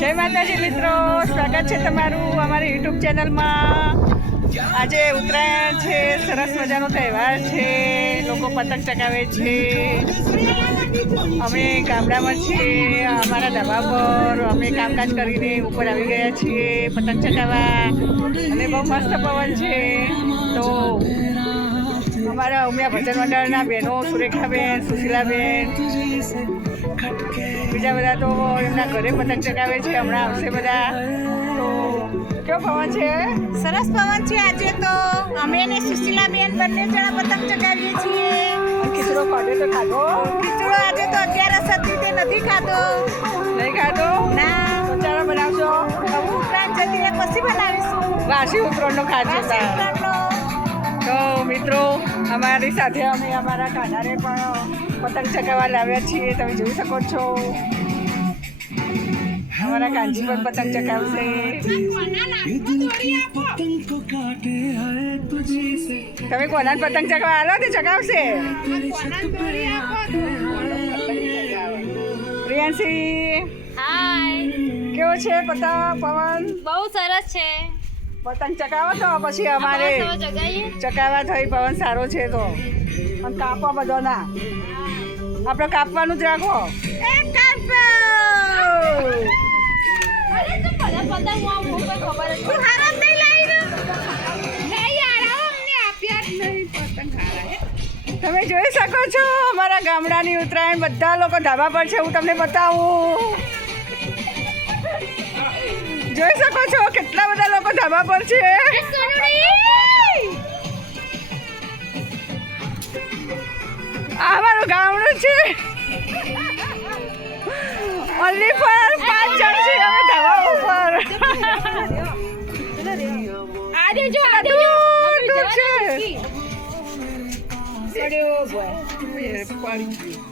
જય માતાજી મિત્રો, સ્વાગત છે તમારું અમારી યુટ્યુબ ચેનલમાં. આજે ઉત્તરાયણ છે, સરસ મજાનો તહેવાર છે, લોકો પતંગ ચગાવે છે. અમે ગામડામાં છીએ, અમારા ધાબા પર અમે કામકાજ કરીને ઉપર આવી ગયા છીએ પતંગ ચગાવવા. અને બહુ મસ્ત પવન છે. તો અમારા ઉમિયા ભજન મંડળના બહેનો સુરેખાબેન સુશીલાબેન બીજા બધા તો એમના ઘરે પતંગ ચગાવે છે હમણાં આવશે બધા. તો કેવો પવન છે? સરસ પવન છે આજે તો. અમે સુશીલા સુશીલાબેન બંને જણા પતંગ ચગાવીએ છીએ. ખીચડો ખાધો તો ખાધો? ખીચડો આજે તો અગિયારસ હતી તે નથી ખાધો. નહીં ખાધો? ના. ચાલો બનાવશો. ઉત્તરાયણ જતી પછી બનાવીશું. વાસી ઉતરણનો ખાધો ઉત્તરાયણનો. તો મિત્રો અમારી સાથે અમે અમારા કાનારે પણ પતંગ ચગાવવા લાવ્યા છીએ. તમે જોઈ શકો છો. અમારા કાંજી પણ પતંગ ચગાવશે. તમે કોના પતંગ ચગાવવા આલો તે ચગાવશે? પ્રિયાંશી કેવો છે પતંગ પવન? બહુ સરસ છે. પતંગ ચકાવો તો પછી અમારે ચકાવા થઈ પવન સારો છે તો. અને કાપવા બધો ના આપણે કાપવાનું જ રાખો. તમે જોઈ શકો છો અમારા ગામડાની ઉત્તરાયણ બધા લોકો ધાબા પર છે હું તમને બતાવું. જોઈ શકો છો કેટલા બધા લોકો ધાબા પર છે. આ મારું ગામડું છે. ઓનલી ફોર પાંચ જણ છે અમે ધાબા ઉપર. આજે જો દૂર દૂર છે. પડ્યો ભાઈ પડી પતંગ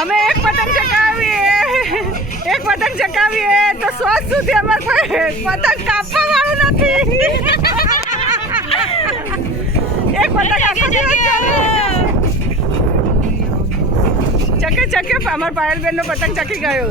અમે એક પતંગ ચકાવીએ એક પતંગ ચકાવીએ તો શ્વાસ સુધી અમારે કોઈ પતંગ કાપવા વાળું નથી. એક પતંગ ચકે ચકે, અમાર પાયલબેન નો પતંગ ચકી ગયો.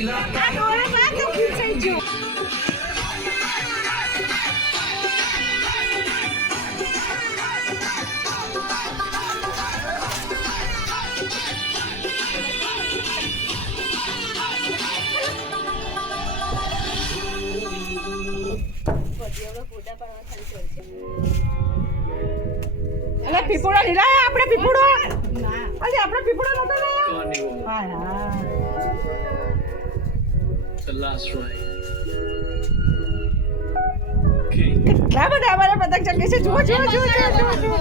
તમે અલે પીપળો લીલા આપણે પીપળો અલે આપણે પીપળો નતો લાયા? હા હા The last ride. કેટલા બધા અમારા પતંગ ચગે છે? જુઓ જુઓ જુઓ જુઓ જુઓ.